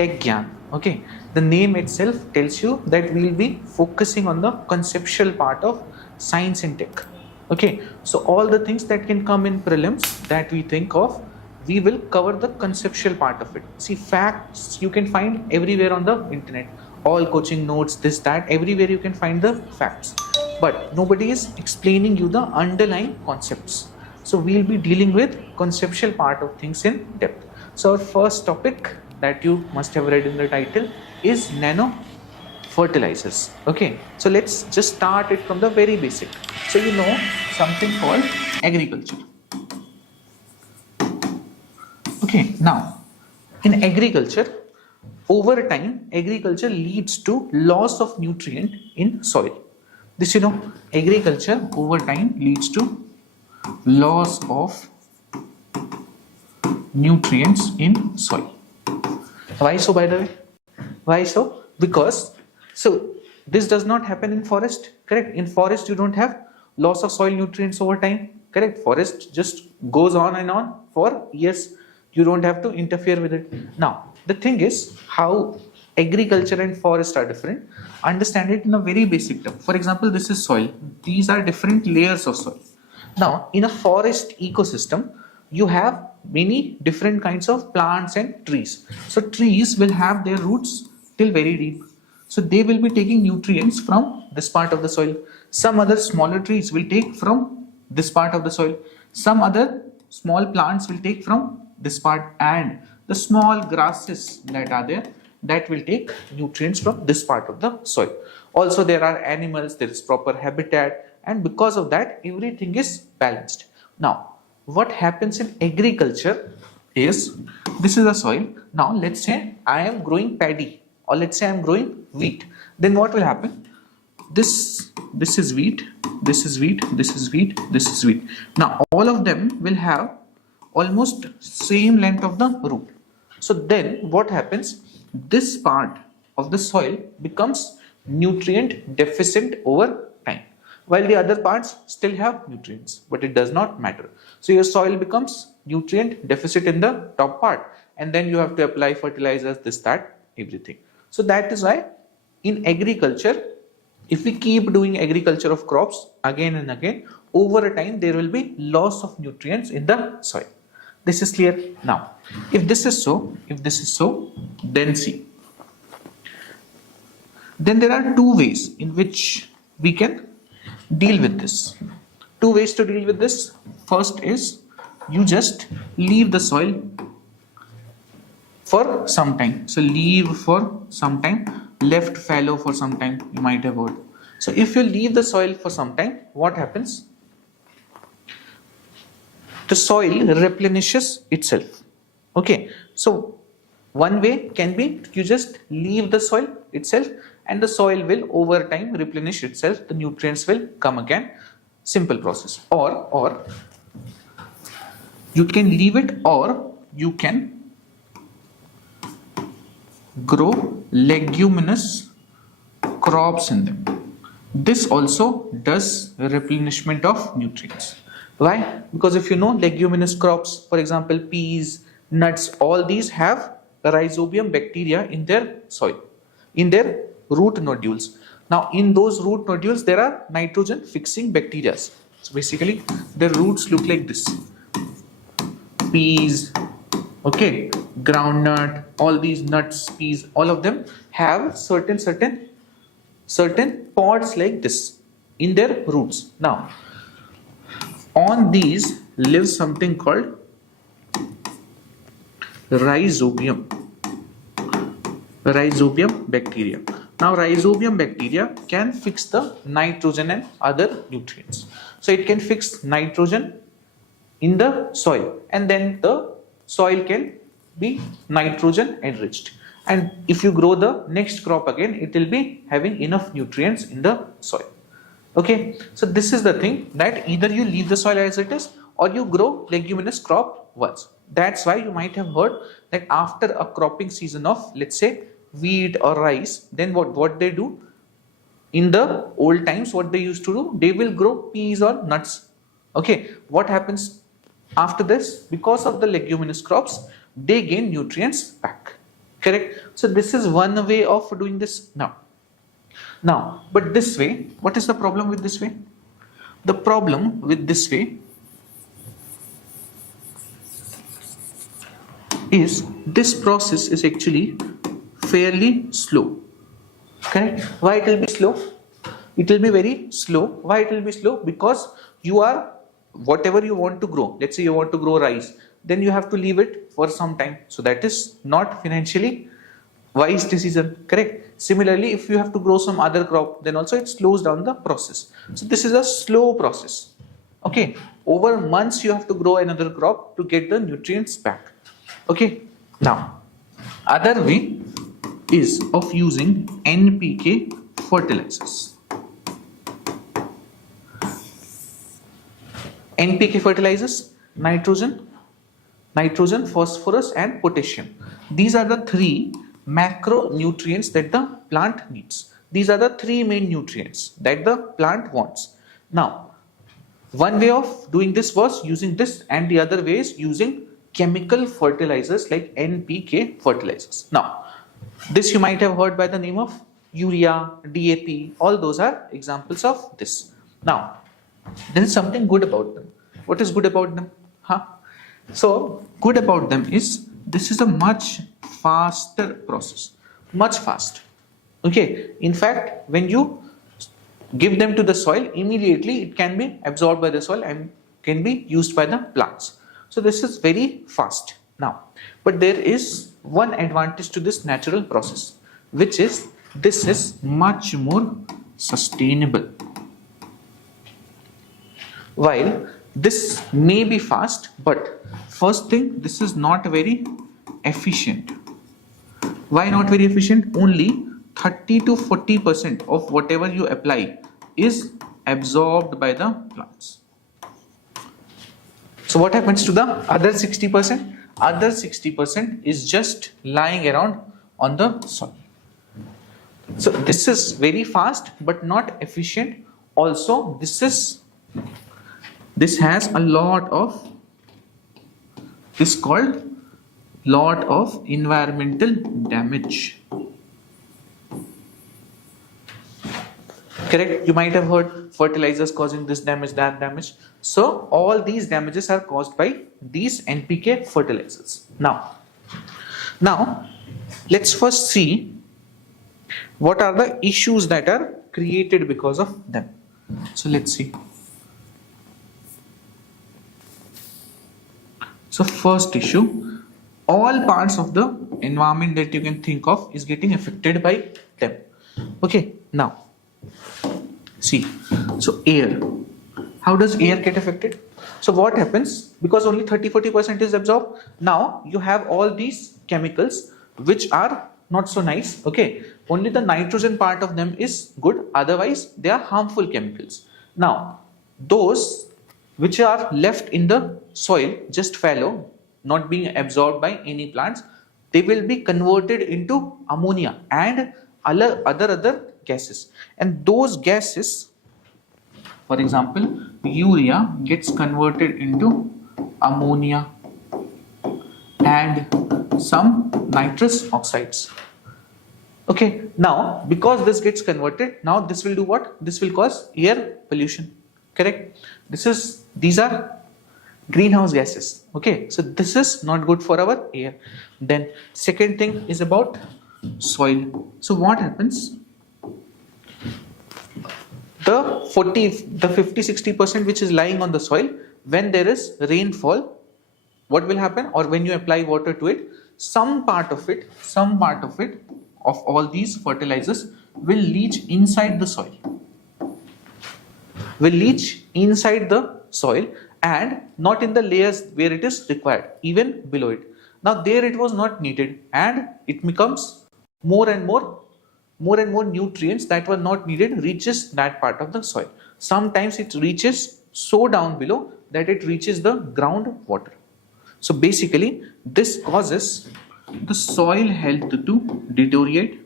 Tech Gyan. Okay, the name itself tells you that we will be focusing on the conceptual part of science and tech. Okay, so all the things that can come in prelims that we think of, we will cover the conceptual part of it. See, facts you can find everywhere on the internet, all coaching notes, this, that, everywhere you can find the facts, but nobody is explaining you the underlying concepts. So we'll be dealing with conceptual part of things in depth. So our first topic that you must have read in the title is nano fertilizers. Okay, so let's just start it from the very basic. So you know something called agriculture. Okay, now in agriculture, over time agriculture leads to loss of nutrient in soil. This you know, agriculture over time leads to loss of nutrients in soil. Why so, by the way? Why so? Because this does not happen in forest, correct? In forest you don't have loss of soil nutrients over time, correct? Forest just goes on and on for years. You don't have to interfere with it. Now the thing is how agriculture and forest are different. Understand it in a very basic term. For example, this is soil. These are different layers of soil. Now in a forest ecosystem you have many different kinds of plants and trees. So trees will have their roots till very deep. So they will be taking nutrients from this part of the soil. Some other smaller trees will take from this part of the soil. Some other small plants will take from this part, and the small grasses that are there, that will take nutrients from this part of the soil. Also there are animals, there is proper habitat, and because of that everything is balanced. Now what happens in agriculture is, this is a soil. Now let's say I am growing paddy, or let's say I am growing wheat. Then what will happen? This is wheat, this is wheat, this is wheat, this is wheat. Now all of them will have almost same length of the root. So then what happens? This part of the soil becomes nutrient deficient over time, while the other parts still have nutrients, but it does not matter. So your soil becomes nutrient deficit in the top part, and then you have to apply fertilizers, this, that, everything. So that is why in agriculture, if we keep doing agriculture of crops again and again, over a time there will be loss of nutrients in the soil. This is clear. Now if this is so, then see, then there are two ways in which we can deal with this. Two ways to deal with this. First is you just leave the soil for some time. So leave for some time, left fallow for some time, you might have heard. So if you leave the soil for some time, what happens? The soil replenishes itself. Okay, so one way can be you just leave the soil itself, and the soil will over time replenish itself. The nutrients will come again. Simple process. Or you can leave it, or you can grow leguminous crops in them. This also does replenishment of nutrients. Why? Because if you know leguminous crops, for example peas, nuts, all these have rhizobium bacteria in their soil, in their root nodules. Now in those root nodules there are nitrogen fixing bacteria. So basically the roots look like this. Peas, okay, groundnut, all these nuts, peas, all of them have certain pods like this in their roots. Now on these lives something called rhizobium bacteria. Now rhizobium bacteria can fix the nitrogen and other nutrients. So it can fix nitrogen in the soil, and then the soil can be nitrogen enriched, and if you grow the next crop again, it will be having enough nutrients in the soil. Okay, so this is the thing, that either you leave the soil as it is or you grow leguminous crop once. That's why you might have heard that after a cropping season of, let's say, wheat or rice, then what they do in the old times, what they used to do, they will grow peas or nuts. Okay, what happens after this? Because of the leguminous crops, they gain nutrients back. correct? So this is one way of doing this. Now, but this way, what is the problem with this way? The problem with this way is this process is actually fairly slow, correct? Why it will be slow? It will be very slow. Why it will be slow? Because you are, whatever you want to grow, let's say you want to grow rice, then you have to leave it for some time. So that is not financially wise decision, correct? Similarly, if you have to grow some other crop, then also it slows down the process. So this is a slow process. Okay, over months you have to grow another crop to get the nutrients back. Okay, now other way is of using NPK fertilizers. NPK fertilizers, nitrogen, phosphorus and potassium. These are the three macronutrients that the plant needs. These are the three main nutrients that the plant wants. Now, one way of doing this was using this, and the other way is using chemical fertilizers like NPK fertilizers. Now, this you might have heard by the name of urea, DAP, all those are examples of this. Now, there is something good about them. What is good about them? So, good about them is this is a much faster process, much fast. Okay, in fact, when you give them to the soil, immediately it can be absorbed by the soil and can be used by the plants. So this is very fast. Now, but there is one advantage to this natural process, which is this is much more sustainable. While this may be fast, but first thing, this is not very efficient. Why not very efficient? Only 30 to 40% of whatever you apply is absorbed by the plants. So what happens to the other 60%? Other 60% is just lying around on the soil. So this is very fast but not efficient. Also, this has a lot of, this is called lot of environmental damage. Correct? You might have heard fertilizers causing this damage, that damage. So all these damages are caused by these NPK fertilizers. Now let's first see what are the issues that are created because of them. So let's see. So first issue, all parts of the environment that you can think of is getting affected by them. Okay, now see, so air, how does air get affected? So what happens, because only 30-40% is absorbed, now you have all these chemicals which are not so nice. Okay, only the nitrogen part of them is good, otherwise they are harmful chemicals. Now those which are left in the soil, just fallow, not being absorbed by any plants, they will be converted into ammonia and other gases. And those gases, for example, urea gets converted into ammonia and some nitrous oxides. Okay, now because this gets converted, now this will do what? This will cause air pollution. Correct? These are greenhouse gases. Okay, so this is not good for our air. Then second thing is about soil. So what happens? The 50-60% which is lying on the soil, when there is rainfall, what will happen? Or when you apply water to it, some part of it of all these fertilizers will leach inside the soil. Will leach inside the soil and not in the layers where it is required, even below it. Now there it was not needed and it becomes more and more nutrients that were not needed reaches that part of the soil. Sometimes it reaches so down below that it reaches the groundwater. So basically this causes the soil health to deteriorate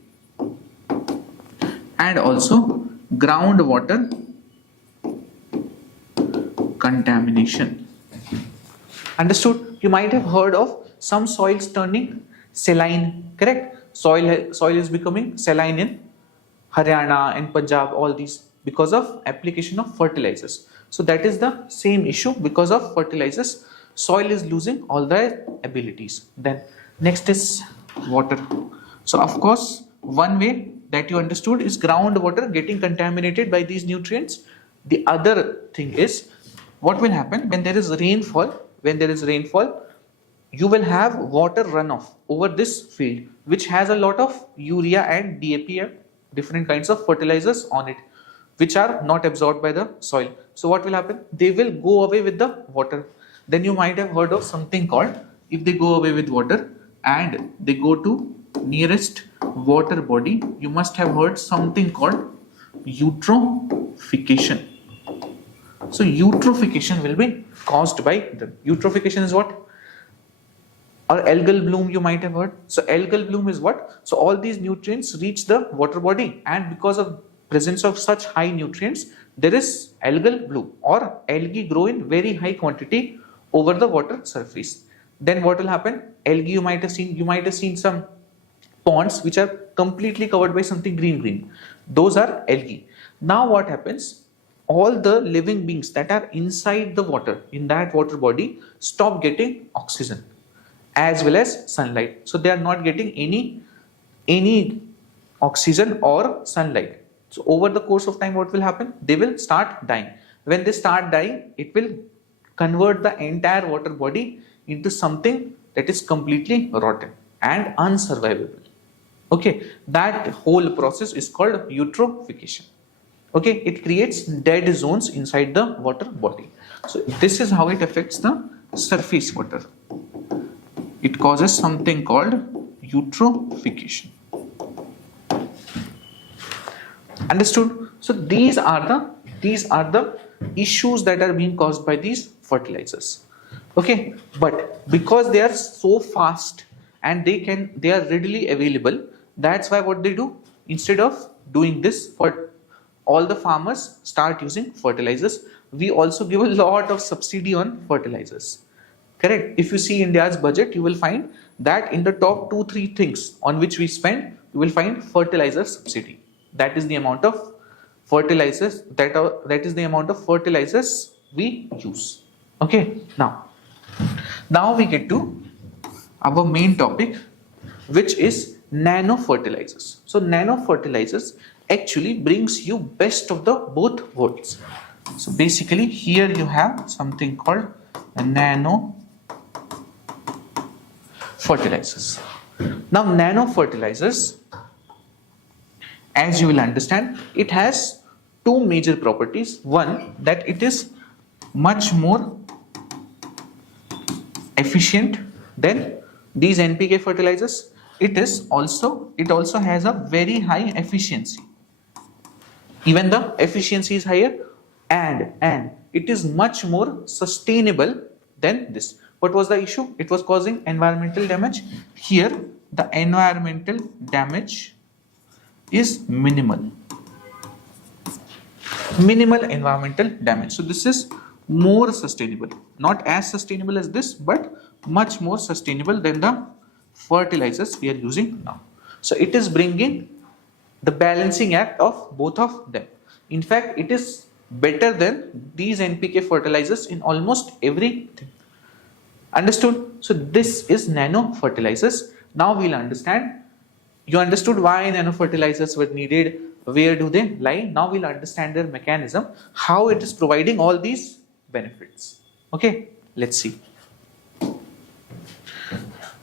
and also groundwater contamination. Understood? You might have heard of some soils turning saline, correct? Soil is becoming saline in Haryana and Punjab, all these because of application of fertilizers. So that is the same issue. Because of fertilizers, soil is losing all their abilities. Then next is water. So of course, one way that you understood is groundwater getting contaminated by these nutrients. The other thing is what will happen when there is rainfall. When there is rainfall, you will have water runoff over this field, which has a lot of urea and DAP and different kinds of fertilizers on it, which are not absorbed by the soil. So what will happen? They will go away with the water. Then you might have heard of something called, if they go away with water and they go to nearest water body, you must have heard something called eutrophication. So eutrophication will be caused by the eutrophication is what? Or algal bloom, you might have heard. So algal bloom is what? So all these nutrients reach the water body, and because of presence of such high nutrients, there is algal bloom, or algae grow in very high quantity over the water surface. Then what will happen? Algae, you might have seen some ponds which are completely covered by something green. Those are algae. Now what happens? All the living beings that are inside the water, in that water body, stop getting oxygen as well as sunlight. So they are not getting any oxygen or sunlight. So over the course of time, what will happen? They will start dying. When they start dying, it will convert the entire water body into something that is completely rotten and unsurvivable. Okay, that whole process is called eutrophication. Okay, it creates dead zones inside the water body. So this is how it affects the surface water. It causes something called eutrophication. Understood? So these are the issues that are being caused by these fertilizers. Okay, but because they are so fast and they are readily available, that's why what they do, instead of doing this for all the farmers start using fertilizers, we also give a lot of subsidy on fertilizers. Correct? If you see India's budget, you will find that in the top 2-3 things on which we spend, you will find fertilizer subsidy. That is the amount of fertilizers that is the amount of fertilizers we use. Okay, now we get to our main topic, which is nano fertilizers. So nano fertilizers actually brings you best of the both worlds. So basically here you have something called nano fertilizers. Now nano fertilizers, as you will understand, it has two major properties. One, that it is much more efficient than these NPK fertilizers. It also has a very high efficiency. Even the efficiency is higher, and it is much more sustainable than this. What was the issue? It was causing environmental damage. Here the environmental damage is minimal environmental damage. So this is more sustainable, not as sustainable as this, but much more sustainable than the fertilizers we are using now. So it is bringing the balancing act of both of them. In fact, it is better than these NPK fertilizers in almost everything. Understood? So this is nano fertilizers. Now we'll understand. You understood why nano fertilizers were needed, where do they lie? Now we'll understand their mechanism, how it is providing all these benefits. Okay, let's see.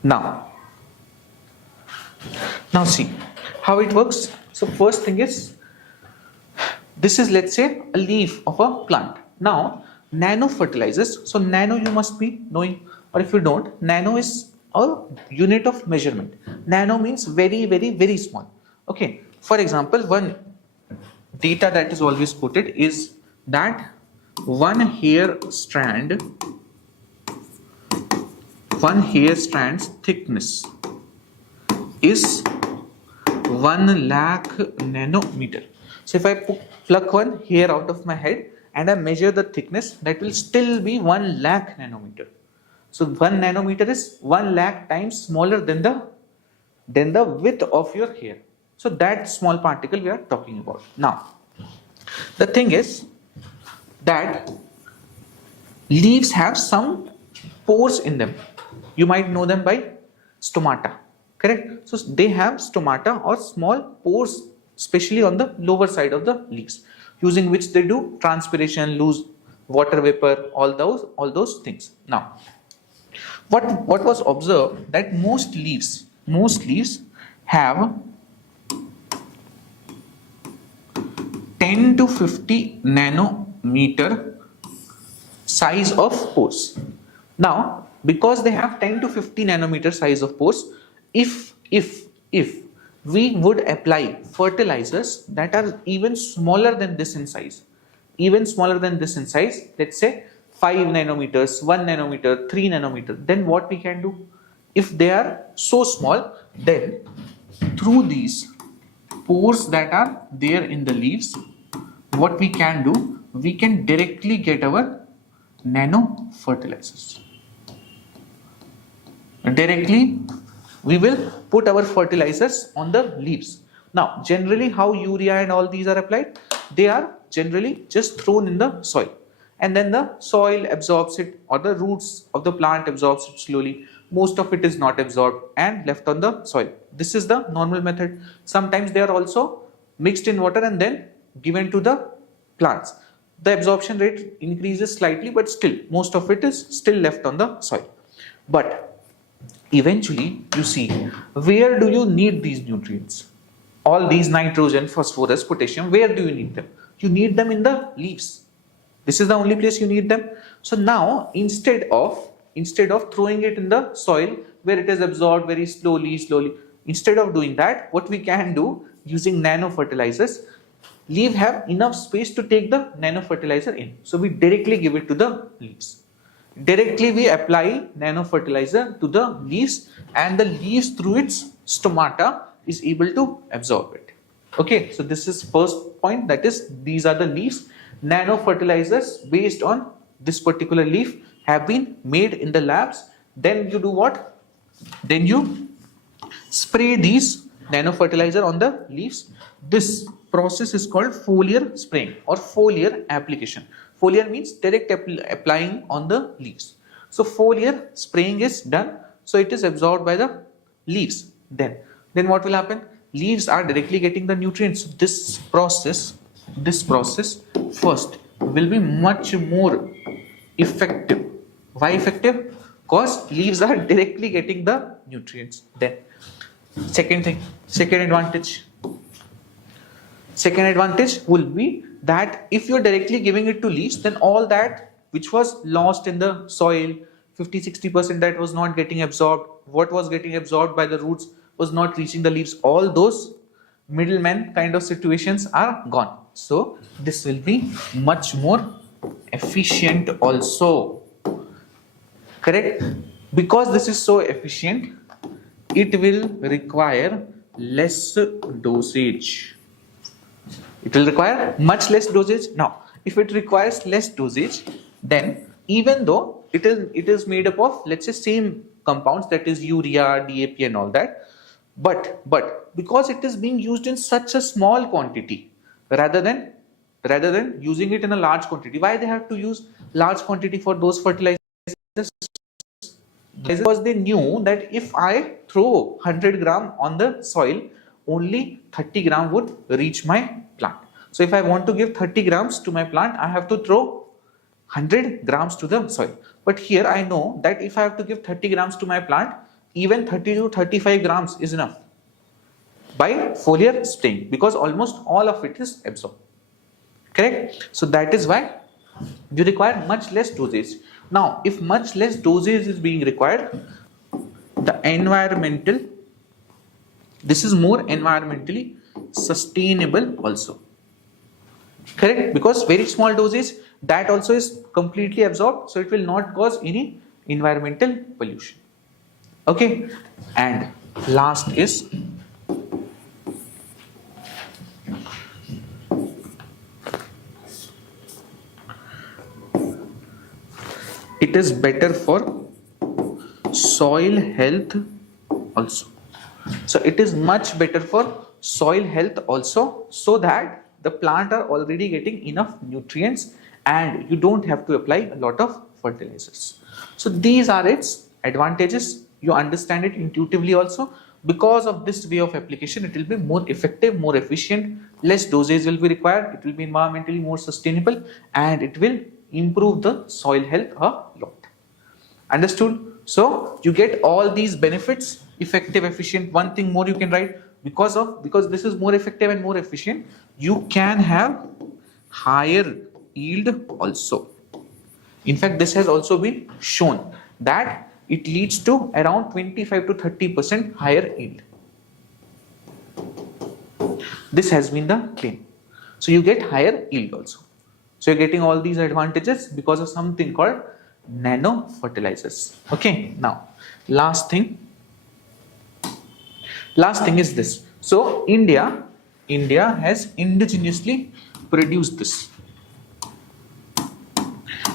Now see how it works. So first thing is, this is, let's say, a leaf of a plant. Now nano fertilizers, so nano you must be knowing, or if you don't, nano is a unit of measurement. Nano means very, very, very small. Okay, for example, one data that is always quoted is that one hair strand's thickness is 1 lakh nanometer. So if I pluck one hair out of my head and I measure the thickness, that will still be 1 lakh nanometer. So 1 nanometer is 1 lakh times smaller than the than the width of your hair. So that small particle we are talking about. Now, the thing is that leaves have some pores in them. You might know them by stomata, correct? So they have stomata or small pores, especially on the lower side of the leaves, using which they do transpiration, lose water vapor, all those things. Now, what was observed that most leaves have 10 to 50 nanometer size of pores. Now, because they have 10 to 50 nanometer size of pores, if we would apply fertilizers that are even smaller than this in size, let's say 5 nanometers, 1 nanometer, 3 nanometer, then what we can do? If they are so small, then through these pores that are there in the leaves, what we can do, we can directly get our nano fertilizers. Directly we will put our fertilizers on the leaves. Now, generally how urea and all these are applied, they are generally just thrown in the soil, and then the soil absorbs it, or the roots of the plant absorbs it slowly. Most of it is not absorbed and left on the soil. This is the normal method. Sometimes they are also mixed in water and then given to the plants. The absorption rate increases slightly, but still most of it is still left on the soil. But eventually, you see, where do you need these nutrients? All these nitrogen, phosphorus, potassium, where do you need them? You need them in the leaves. This is the only place you need them. So now, instead of throwing it in the soil where it is absorbed very slowly, instead of doing that, what we can do using nano fertilizers, leaves have enough space to take the nano fertilizer in. So we directly give it to the leaves. Directly we apply nano fertilizer to the leaves, and the leaves through its stomata is able to absorb it. Okay, so this is first point, that is these are the leaves. Nano fertilizers based on this particular leaf have been made in the labs. Then you do what? Then you spray these nano fertilizer on the leaves. This process is called foliar spraying or foliar application. Foliar means direct applying on the leaves. So foliar spraying is done, so it is absorbed by the leaves. Then what will happen? Leaves are directly getting the nutrients. This process first will be much more effective. Why effective? Because leaves are directly getting the nutrients. Then second advantage will be that if you're directly giving it to leaves, then all that which was lost in the soil, 50-60% that was not getting absorbed, what was getting absorbed by the roots was not reaching the leaves, all those middlemen kind of situations are gone. So this will be much more efficient also, correct? Because this is so efficient, it will require less dosage. It will require much less dosage. Now, if it requires less dosage, then even though it is made up of, let's say, same compounds, that is urea, DAP and all that, but because it is being used in such a small quantity rather than using it in a large quantity. Why they have to use large quantity for those fertilizers? Because they knew that if I throw 100 gram on the soil, only 30 gram would reach my plant. So if I want to give 30 grams to my plant, I have to throw 100 grams to the soil. But here I know that if I have to give 30 grams to my plant, even 30 to 35 grams is enough by foliar spraying, because almost all of it is absorbed. Correct? So that is why you require much less dosage. Now, if much less dosage is being required, this is more environmentally sustainable also. Correct? Because very small dosage, that also is completely absorbed, so it will not cause any environmental pollution. Okay, and last is it is better for soil health also. So it is much better for soil health also, so that the plant are already getting enough nutrients and you don't have to apply a lot of fertilizers. So these are its advantages. You understand it intuitively also. Because of this way of application, it will be more effective, more efficient, less dosage will be required, it will be environmentally more sustainable, and it will improve the soil health a lot. Understood? So you get all these benefits, effective, efficient. One thing more you can write, because this is more effective and more efficient, you can have higher yield also. In fact, this has also been shown that it leads to around 25 to 30% higher yield. This has been the claim. So you get higher yield also. So you're getting all these advantages because of something called nano fertilizers. Okay, now last thing is this. So India has indigenously produced this.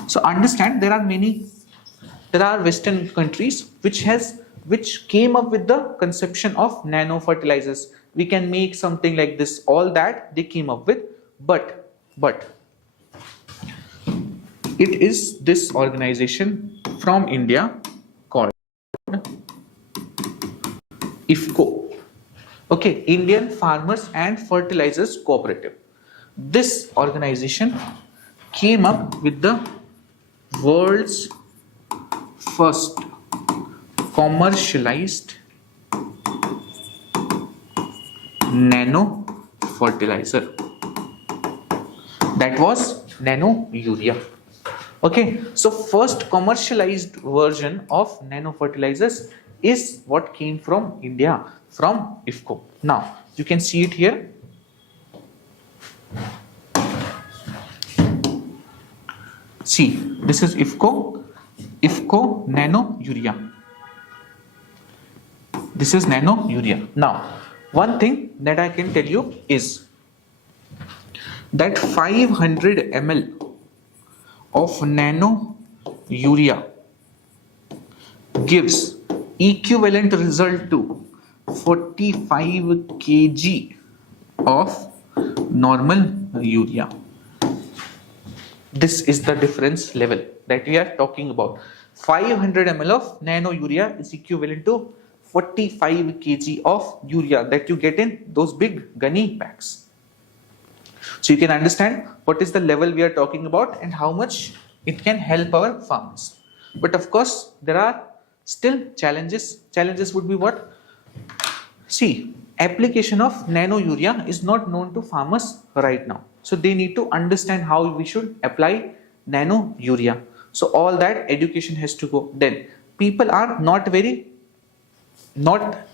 So understand, there are Western countries which came up with the conception of nano fertilizers. We can make something like this, all that they came up with, but it is this organization from India called IFFCO. Okay, Indian Farmers and Fertilizers Cooperative. This organization came up with the world's first commercialized nano fertilizer. That was nano urea. Okay, so first commercialized version of nano fertilizers is what came from India, from IFFCO. Now you can see it here. See, this is IFFCO nano urea. This is nano urea. Now, one thing that I can tell you is that 500 ml of nano urea gives equivalent result to 45 kg of normal urea. This is the difference level that we are talking about. 500 ml of nano urea is equivalent to 45 kg of urea that you get in those big gunny packs. So you can understand what is the level we are talking about and how much it can help our farmers. But of course, there are still challenges. Challenges would be what? See, application of nano urea is not known to farmers right now. So they need to understand how we should apply nano urea. So all that education has to go. Then people are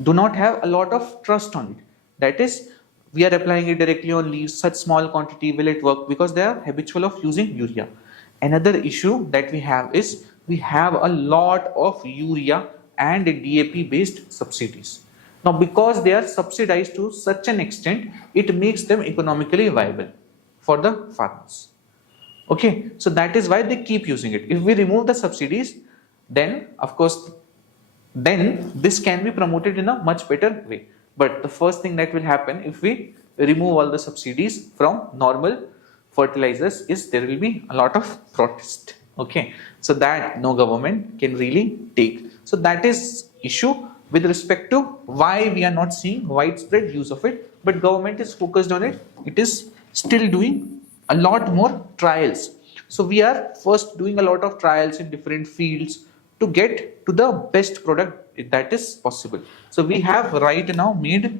do not have a lot of trust on it. That is, we are applying it directly on leaves, such small quantity, will it work? Because they are habitual of using urea. Another issue that we have is we have a lot of urea and DAP based subsidies. Now because they are subsidized to such an extent, it makes them economically viable for the farmers. Okay, so that is why they keep using it. If we remove the subsidies, then of course, then this can be promoted in a much better way. But the first thing that will happen if we remove all the subsidies from normal fertilizers is there will be a lot of protest. Okay, so that no government can really take. So that is issue with respect to why we are not seeing widespread use of it, but government is focused on it. It is still doing a lot more trials. So we are first doing a lot of trials in different fields to get to the best product that is possible. So we have right now made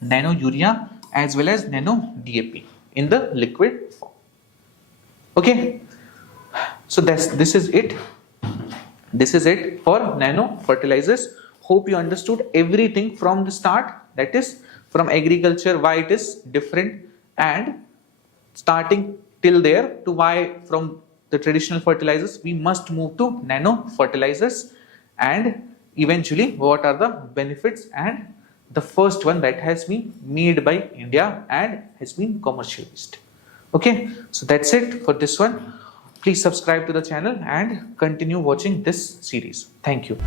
nano urea as well as nano DAP in the liquid form. Okay, so this is it. This is it for nano fertilizers. Hope you understood everything from the start, that is from agriculture, why it is different, and starting till there to why from the traditional fertilizers we must move to nano fertilizers, and eventually what are the benefits, and the first one that has been made by India and has been commercialized. Okay, so that's it for this one. Please subscribe to the channel and continue watching this series. Thank you.